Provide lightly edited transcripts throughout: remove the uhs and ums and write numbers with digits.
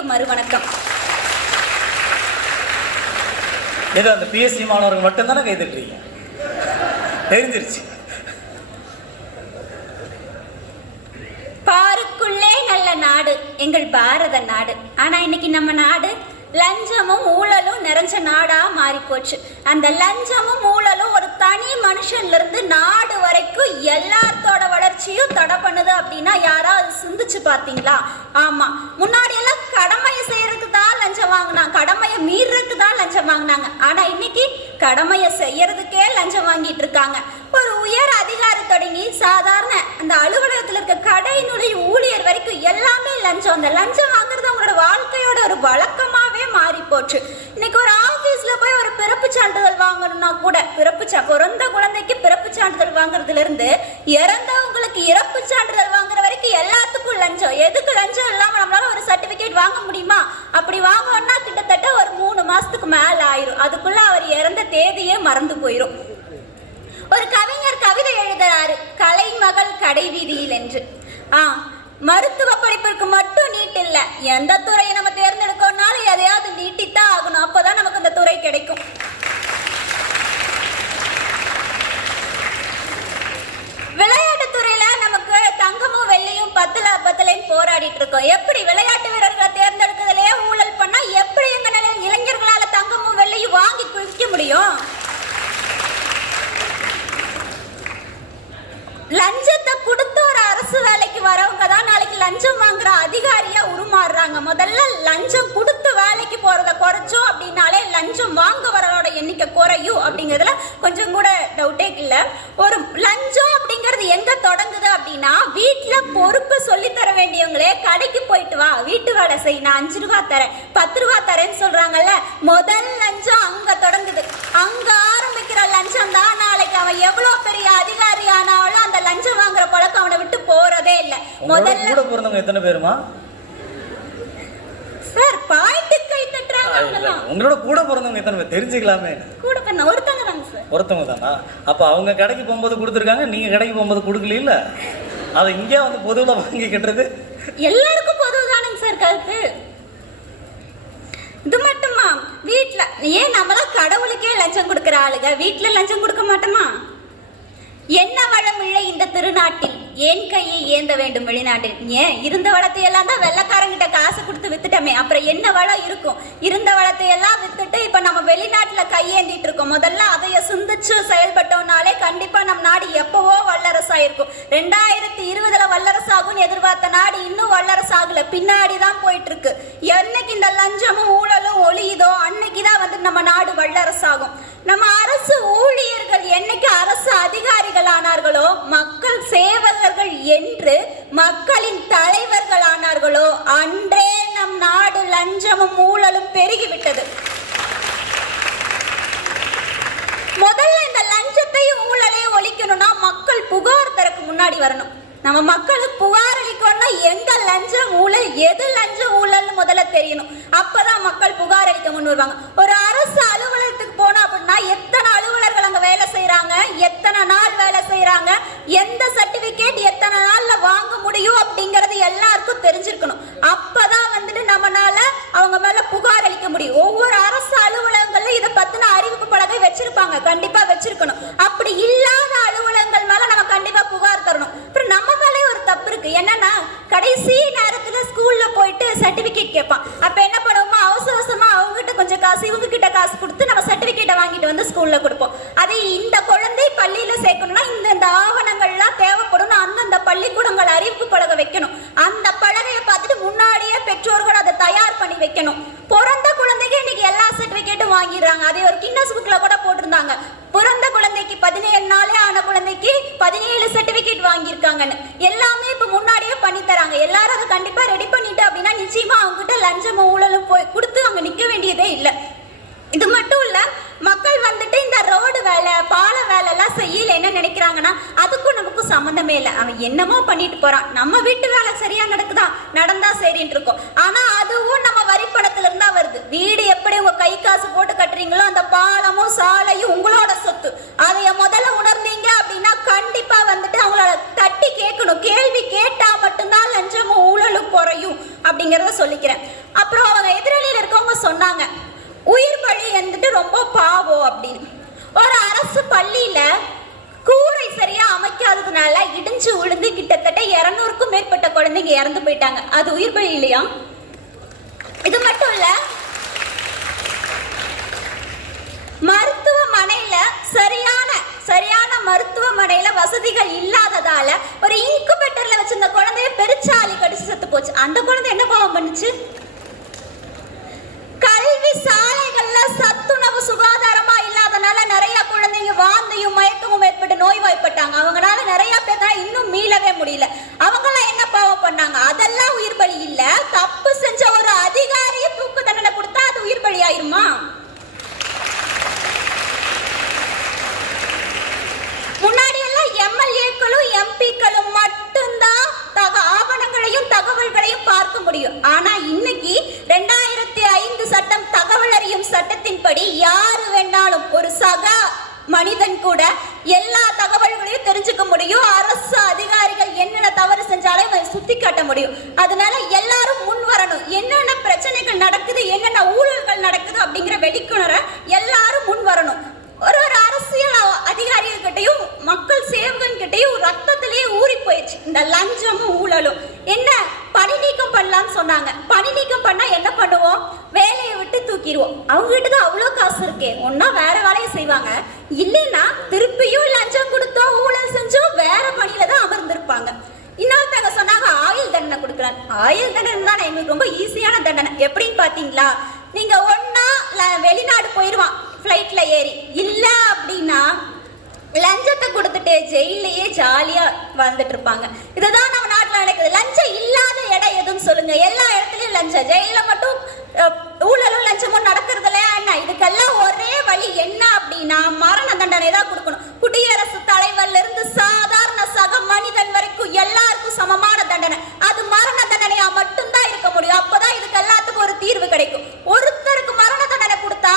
அனைவருக்கும் மறுவணக்கம். ஏதோ அந்த பிஎஸ்சி மாணவர்கள் மட்டும்தானே கைதட்டுறீங்க, தெரிஞ்சிருச்சு. பாருக்குள்ளே நல்ல நாடு எங்கள் பாரத நாடு. ஆனா இன்னைக்கு நம்ம நாடு லஞ்சமும் ஊழலும் நிறைஞ்ச நாடா மாறி போச்சு. அந்த லஞ்சமும் ஊழலும் ஒரு தனி மனுஷன்ல இருந்து நாடு வரைக்கும் எல்லாத்தோட வளர்ச்சியும் தடை பண்ணுது அப்படின்னா யாராவது சிந்திச்சு பாத்தீங்களா? ஆமா, முன்னாடி எல்லாம் கடமையை செய்யறதுக்கு தான் லஞ்சம் வாங்கினாங்க, கடமையை மீறதுக்கு தான் லஞ்சம் வாங்கினாங்க. ஆனா இன்னைக்கு கடமையை செய்யறதுக்கே லஞ்சம் வாங்கிட்டு இருக்காங்க. ஒரு உயர் அதிகாரி தொடங்கி சாதாரண அந்த அலுவலகத்தில் இருக்க கடையினுடைய ஊழியர் வரைக்கும் எல்லாமே லஞ்சம். அந்த லஞ்சம் வாங்குறது அவங்களோட வாழ்க்கையோட ஒரு வழக்கமாவே மாறி போச்சு. இன்னைக்கு ஒரு ஆபீஸ்ல போய் ஒரு பிறப்பு சான்றிதழ் வாங்கணும்னா கூட பிறந்த குழந்தைக்கு பிறப்பு சான்றிதழ் வாங்குறதுல இருந்து இறந்தவங்களுக்கு இறப்பு சான்றிதழ் வாங்குற வரைக்கும் எல்லாத்துக்கும் லஞ்சம். எதுக்கு லஞ்சம் இல்லாம நம்மளால ஒரு சர்டிபிகேட் வாங்க முடியுமா? அப்படி வாங்கணும்னா கிட்டத்தட்ட ஒரு 3 மாசத்துக்கு மேல ஆயிரும். அதுக்குள்ள அவர் இறந்த தேதியே மறந்து போயிரும். ஒரு கவிஞர் கவிதை எழுதுறாரு, கலைமகள் கடைவீதியில் என்று. மருத்துவ படிப்பிற்கு மட்டும் நீட் இல்ல, எந்த துறையை நம்ம தேர்ந்தெடுக்கணும்னாலும் எதையாவது நீட்டித்தான் ஆகணும், அப்பதான் நமக்கு இந்த துறை கிடைக்கும். விளையாட்டு துறையில நமக்கு தங்கமும் வெள்ளியும் பத்தலையும் போராடிட்டு இருக்கோம். எப்படி விளையாட்டு வீரர்களை தேர்ந்தெடுக்கிறதுலயே ஊழல் பண்ணா எப்படி எங்க இளைஞர்களால தங்கமும் வெள்ளியும் வாங்கி குவிக்க முடியும்? லஞ்சத்தை கொடுத்து ஒரு அரசு வேலைக்கு வரவங்க தான் நாளைக்கு லஞ்சம் வாங்குற அதிகாரியா உருமாறுறாங்க. முதல்ல லஞ்சம் கொடுத்து வேலைக்கு போறத குறைச்சோம் அப்படின்னாலே லஞ்சம் வாங்க வரவோட எண்ணிக்கை குறையும் அப்படிங்கிறதுல கொஞ்சம் கூட டவுட்டே இல்ல. ஒரு லஞ்சம் அப்படிங்கிறது எங்க தொடங்குது அப்படின்னா, வீட்டுல பொறுப்பு சொல்லி தர வேண்டியவங்களே கடைக்கு போயிட்டு வா, வீட்டு வேலை செய், நான் 5 ரூபா தரேன் 10 ரூபா தரேன்னு சொல்றாங்கல்ல, முதல் லஞ்சம் அங்க தொடங்குது. அங்க ஆரம்பிக்கிற லஞ்சம் தான் நாளைக்கு அவன் எவ்வளவு பெரிய அதிகாரி ஆனாலும் அந்த லஞ்சம் வாங்குற பழக்கம் அவனை விட்டு போறதே இல்ல. முதல்ல கூட பிறந்தவங்க எத்தனை பேருமா சார் பாயிண்ட் கை தட்டறாங்க? உங்களோட கூட பிறந்தவங்க எத்தனை பேர் தெரிஞ்சுக்கலாமே? கூட பிறந்த ஒருத்தங்க தான் சார். ஒருத்தவங்க தானா? அப்ப அவங்க கடைக்கு போகும்போது கொடுத்துருக்காங்க, நீங்க கடைக்கு போகும்போது கொடுக்கல. அதை இங்கே வந்து பொதுவில் வாங்கி கட்டுறது எல்லாருக்கும் பொதுதானுங்க சார் கருத்து. இது மட்டுமா வீட்டுல ஏன் நம்மளாம் கடவுளுக்கே லஞ்சம் கொடுக்குற ஆளுங்க வீட்டுல லஞ்சம் கொடுக்க மாட்டோமா? என்ன வளம் இல்லை இந்த திருநாட்டில், ஏன் கையை ஏந்த வேண்டும் வெளிநாட்டில்? ஏன் இருந்த வளத்தை எல்லாம் தான் வெள்ளக்காரங்கிட்ட காசு கொடுத்து வித்துட்டோமே, அப்புறம் என்ன வளம் இருக்கும்? இருந்த வளத்தை எல்லாம் வித்துட்டு இப்ப நம்ம வெளிநாட்டுல கையேந்திட்டு இருக்கோம். முதல்ல அதைய சிந்திச்சு செயல்பட்டோம்னாலே கண்டிப்பா நம்ம நாடு எப்பவோ வல்லரசா இருக்கும். 2020 வல்லரசாகும் எதிர்பார்த்த நாடு இன்னும் வல்லரசாகல, பின்னாடிதான் போயிட்டு இருக்கு. என்னைக்கு இந்த லஞ்சமும் ஊழலும் ஒளியுதோ அன்னைக்குதான் வந்து நம்ம நாடு வல்லரசாகும். நம்ம அரசு ஊழியர்கள் என்னைக்கு அரசு அதிகாரிகள் ஆனார்களோ, மக்கள் சேவகர்கள் என்று மக்களின் தலைவர்கள் ஆனார்களோ, அன்றே நம் நாடு லஞ்சமும் ஊழலும் பெருகிவிட்டது. முதல்ல இந்த லஞ்சத்தையும் ஊழலையும் ஒழிக்கணும்னா மக்கள் புகார் தரக்கு முன்னாடி வரணும். நம்ம மக்களுக்கு புகார் அளிக்கணும்னா எங்க லஞ்சம் ஊழல், எது லஞ்சம் ஊழல் முதல்ல தெரியணும். அப்பதான் மக்கள் புகார் அளிக்க முன் வருவாங்க. ஒரு அரசு அலுவலகத்துக்கு போனோம் அப்படின்னா எத்தனை அலுவலர்கள் அங்க வேலை செய்யறாங்க, எத்தனை நாள் வேலை செய்யறாங்க, எந்த சர்டிபிகேட் எத்தனை நாள்ல வாங்க முடியும் அப்படிங்கறது எல்லாருக்கும் தெரிஞ்சிருக்கணும். அப்பதான் வந்துட்டு நம்மனால அவங்க மேல புகார் அளிக்க முடியும். ஒவ்வொரு அரசு அலுவலகங்கள்ல இதை பத்தின அறிவிப்பு பலகை வச்சிருப்பாங்க, கண்டிப்பா வச்சிருக்கணும். அப்படி இல்லாத அலுவலகங்கள் மேல நம்ம கண்டிப்பா புகார் தரணும். அப்புறம் நம்ம மேலே ஒரு தப்பு இருக்கு. என்னன்னா கடைசி நேரத்துல ஸ்கூல்ல போயிட்டு சர்டிபிகேட் கேட்பான். அப்ப என்ன பண்ணுவோமா, அவசரமா அவங்க கிட்ட கொஞ்சம் காசு இவங்க கிட்ட காசு கொடுத்து நம்ம சர்டிபிகேட்டை வாங்கிட்டு வந்து ஸ்கூல்ல கொடுப்போம். அதை இந்த குழந்தை பள்ளியில சேர்க்கணும்னா இந்த ஆவணங்கள்லாம் தேவைப்படும். அந்தந்த பள்ளிக்கூடங்கள் அறிவிப்பு பலகை வைக்கணும். அந்த பலகையை பார்த்துட்டு முன்னாடியே பெற்றோர்கள் அதை தயார் பண்ணி வைக்கணும். பிறந்த குழந்தைக்கு இன்னைக்கு எல்லா சர்டிபிகேட்டும் வாங்கிடுறாங்க. அதை ஒரு கின்னஸ் புக்ல கூட போட்டிருந்தாங்க, பிறந்த குழந்தைக்கு 17 நாளே ஆன குழந்தைக்கு 17 சர்டிபிகேட் வாங்கியிருக்காங்கன்னு. எல்லாமே இப்ப முன்னாடியே பண்ணி தராங்க. எல்லாரும் அதை கண்டிப்பா ரெடி பண்ணிட்டு அப்படின்னா நிச்சயமா அவங்க கிட்ட லஞ்சமும் ஊழலும் போய் கொடுத்து அங்க நிக்க வேண்டியதே இல்லை. இது மட்டும் இல்ல, மக்கள் வந்துட்டு இந்த ரோடு வேலை பால வேலை எல்லாம் செய்யல என்ன நினைக்கிறாங்கன்னா அதுக்கும் நமக்கும் சம்பந்தமே இல்லை. அவன் என்னமோ பண்ணிட்டு போறான், நம்ம வீட்டு வேலை சரியா நடக்குதா, நடந்தா சரின்னு இருக்கும். ஆனா அதுவும் நம்ம வரிப்பணத்துல இருந்தா வருது. வீடு எப்படி உங்க கை காசு போட்டு கட்டுறீங்களோ அந்த பாலமும் சாலையும் உங்களோட சொத்து. அதைய முதல்ல உணர்ந்தீங்க அப்படின்னா கண்டிப்பா வந்துட்டு அவங்களோட தட்டி கேட்கணும். கேள்வி கேட்டா மட்டும்தான் லஞ்சமும் ஊழலும் குறையும் அப்படிங்கறத சொல்லிக்கிறேன். அப்புறம் பள்ளியில கூரை சரியா அமைக்காததுனால இடிஞ்சு விழுந்து கிட்டத்தட்ட 200க்கும் மேற்பட்ட குழந்தைங்க இறந்து போயிட்டாங்க. அது உயிர் பலி இல்லையா? இது மட்டும் இல்ல, மருத்துவமனையில சரியான மருத்துவமனையில வசதிகள் இல்லாததால ஒரு இன்குபேட்டர்ல வச்சிருந்த குழந்தைய பெருச்சாலி கடிச்சு செத்து போச்சு. அந்த குழந்தை என்ன பாவம் பண்ணுச்சு? கல்வி சாலைகள்ல சத்துணவு சுகாதாரமா இல்லாதனால நிறைய குழந்தைங்க வாந்தியும் மயக்கமும் ஏற்பட்டு நோய்வாய்ப்பட்டாங்க. அவங்களால நிறைய பேர் இன்னும் மீளவே முடியல. அவங்களாம் என்ன பாவம் பண்ணாங்க? அதெல்லாம் உயிர் பலி இல்ல. தப்பு செஞ்ச ஒரு அதிகாரியை தூக்கு தண்டனை கொடுத்தா அது உயிர் பலி ஆயிருமா? முன்னாடி எல்லாம் எம்எல்ஏக்களும் எம்பிக்களும் மட்டும்தான் ஆவணங்களையும் தகவல்களையும் பார்க்க முடியும். ஆனா இன்னைக்கு 2005 சட்டம், தகவல் அறியும் சட்டத்தின்படி யாரு வேணாலும் ஒரு சக மனிதன் கூட எல்லா தகவல்களையும் தெரிஞ்சுக்க முடியும். அரசு அதிகாரிகள் என்னென்ன தவறு செஞ்சாலும் சுத்தி காட்ட முடியும். அதனால எல்லாரும் முன் வரணும். என்னென்ன பிரச்சனைகள் நடக்குது, என்னென்ன ஊழல்கள் நடக்குது அப்படிங்கிற வெளிக்கொணர எல்லாரும் முன் வரணும். ஒரு அரசியல் அதிகாரிகிட்டையும் மக்கள் சேவகன் கிட்டையும் ரத்தத்திலேயே ஊறி போயிடுச்சு இந்த லஞ்சமும் ஊழலும். என்ன பணி நீக்கம் பண்ணலாம்னு சொன்னாங்க. பணி நீக்கம் பண்ணா என்ன பண்ணுவோம்? வேலையை விட்டு தூக்கிடுவோம். அவங்க கிட்ட தான் அவ்வளோ காசு இருக்கே, ஒன்னா வேற வேலையை செய்வாங்க. இல்லைன்னா திருப்பியும் லஞ்சம் கொடுத்தோம் ஊழல் செஞ்சோம் வேற பணியில தான் அமர்ந்திருப்பாங்க. இன்னொருத்தவங்க சொன்னாங்க ஆயுள் தண்டனை கொடுக்குறாங்க. ஆயுள் தண்டனை தானே எங்களுக்கு ரொம்ப ஈஸியான தண்டனை. எப்படின்னு பாத்தீங்களா, நீங்க ஒன்னா வெளிநாடு போயிடுவான் ஃப்ளைட்ல ஏறி, இல்ல அப்படின்னா லஞ்சத்தை கொடுத்துட்டு ஜெயிலையே ஜாலியா வாழ்ந்துட்டு இருப்பாங்க. இதுதான் நம்ம நாட்டுல நடக்குது. லஞ்சம் இல்லாத இடம் எதுன்னு சொல்லுங்க? எல்லா இடத்துலயும் லஞ்சம். ஜெயில மட்டும் ஊழலும் லஞ்சமும் நடக்கிறதுல என்ன? இதுக்கெல்லாம் ஒரே வழி என்ன அப்படின்னா மரண தண்டனை தான் கொடுக்கணும். குடியரசு தலைவர்ல இருந்து சாதாரண சக மனிதன் வரைக்கும் எல்லாருக்கும் சமமான தண்டனை. அது மரண தண்டனையா மட்டும்தான் இருக்க முடியும். அப்பதான் இதுக்கு எல்லாத்துக்கும் ஒரு தீர்வு கிடைக்கும். ஒருத்தருக்கு மரண தண்டனை கொடுத்தா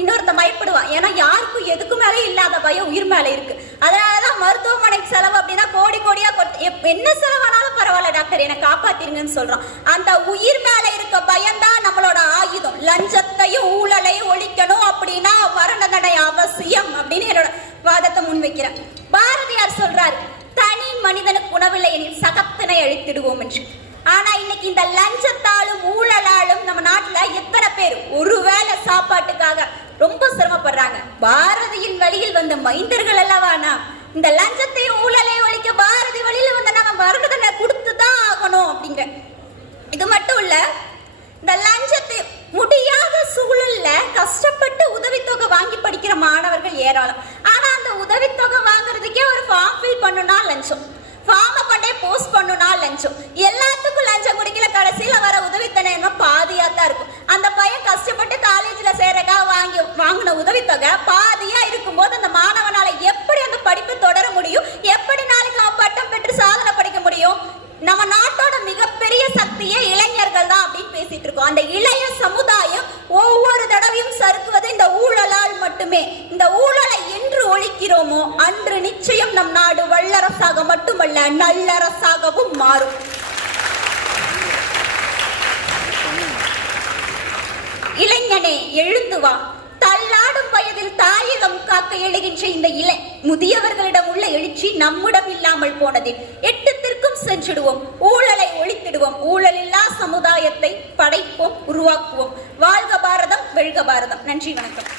இன்னொருத்த பயப்படுவான். ஏன்னா யாருக்கும் எதுக்கு மேலே இல்லாத பயம் உயிர் மேல இருக்கு. அதனாலதான் மருத்துவமனைக்கு செலவு அப்படின்னா கோடி கோடியா என்ன செலவானாலும் பரவாயில்ல டாக்டர் என்னை காப்பாத்திருங்கன்னு சொல்றோம். அந்த உயிர் மேல இருக்க பயம்தான் நம்மளோட ஆயுதம். லஞ்சத்தையும் ஊழலையும் ஒழிக்கணும் அப்படின்னா மரண தண்டனை அவசியம் அப்படின்னு என்னோட வாதத்தை முன்வைக்கிறேன். பாரதியார் சொல்றாரு, தனி மனிதனுக்கு உணவில்லை எனில் சகத்தினை அழித்திடுவோம் என்று. ஆனா இன்னைக்கு இந்த லஞ்சத்தாலும் ஊழலாலும் நம்ம நாட்டுல எத்தனை பேர் ஒருவேளை சாப்பாட்டுக்காக ரொம்ப சிரமப்படுறாங்க. பாரதியின் வழியில் வந்த மைந்தர்கள் அல்லவானா இந்த லஞ்சத்தையும் ஊழலையும் ஒழிக்க பாரதி வழியில வந்த நம்ம மரண தண்டனை கொடுத்துதான் ஆகணும் அப்படிங்கிற. இது மட்டும் இல்ல, இந்த லஞ்சத்தை முடியாத சூழல்ல கஷ்டப்பட்டு உதவித்தொகை வாங்கி படிக்கிற மாணவர்கள் ஏராளம். ஆனா அந்த உதவித்தொகை வாங்குறதுக்கே ஒரு ஃபார்ம் ஃபில் பண்ணுனா லஞ்சம், ஃபார்மை கொண்டே போஸ்ட் பண்ணுனா லஞ்சம், எல்லாத்துக்கும் லஞ்சம் குடிக்கல. கடைசியில வர உதவித்தொகை பாதியா தான் இருக்கும். அந்த பையன் கஷ்டப்பட்டு காலேஜ்ல சேரக்கா வாங்கின உதவித்தொகை பாதியா இருக்கும் போது அந்த மாணவனால எப்படி அந்த படிப்பு தொடர முடியும்? எப்படி நாளைக்கு அவன் பட்டம் பெற்று சாதனை படிக்க முடியும்? நம்ம நாட்டோட மிகப்பெரிய சக்தியே இளைஞர்கள் தான் அப்படின்னு பேசிட்டு இருக்கோம். அந்த இளைய சமுதாயம் ஒவ்வொரு தடவையும் சறுக்குவது இந்த ஊழலால் மட்டுமே. இந்த ஊழலை என்று ஒழிக்கிறோமோ அன்று நிச்சயம் நம் நாடு வல்லரசாக மட்டுமல்ல நல்லரசாகவும் மாறும். இளைஞனே எழுந்து வா, தள்ளாடும் வயதில் தாயகம் காக்க எழுகின்ற இந்த முதியவர்களிடம் உள்ள எழுச்சி நம்மிடம் இல்லாமல் போனது. எட்டத்திற்கும் சென்றிடுவோம், ஊழலை ஒழித்திடுவோம், ஊழலில்லா சமுதாயத்தை படைப்போம், உருவாக்குவோம். வாழ்க பாரதம், வெல்க பாரதம். நன்றி, வணக்கம்.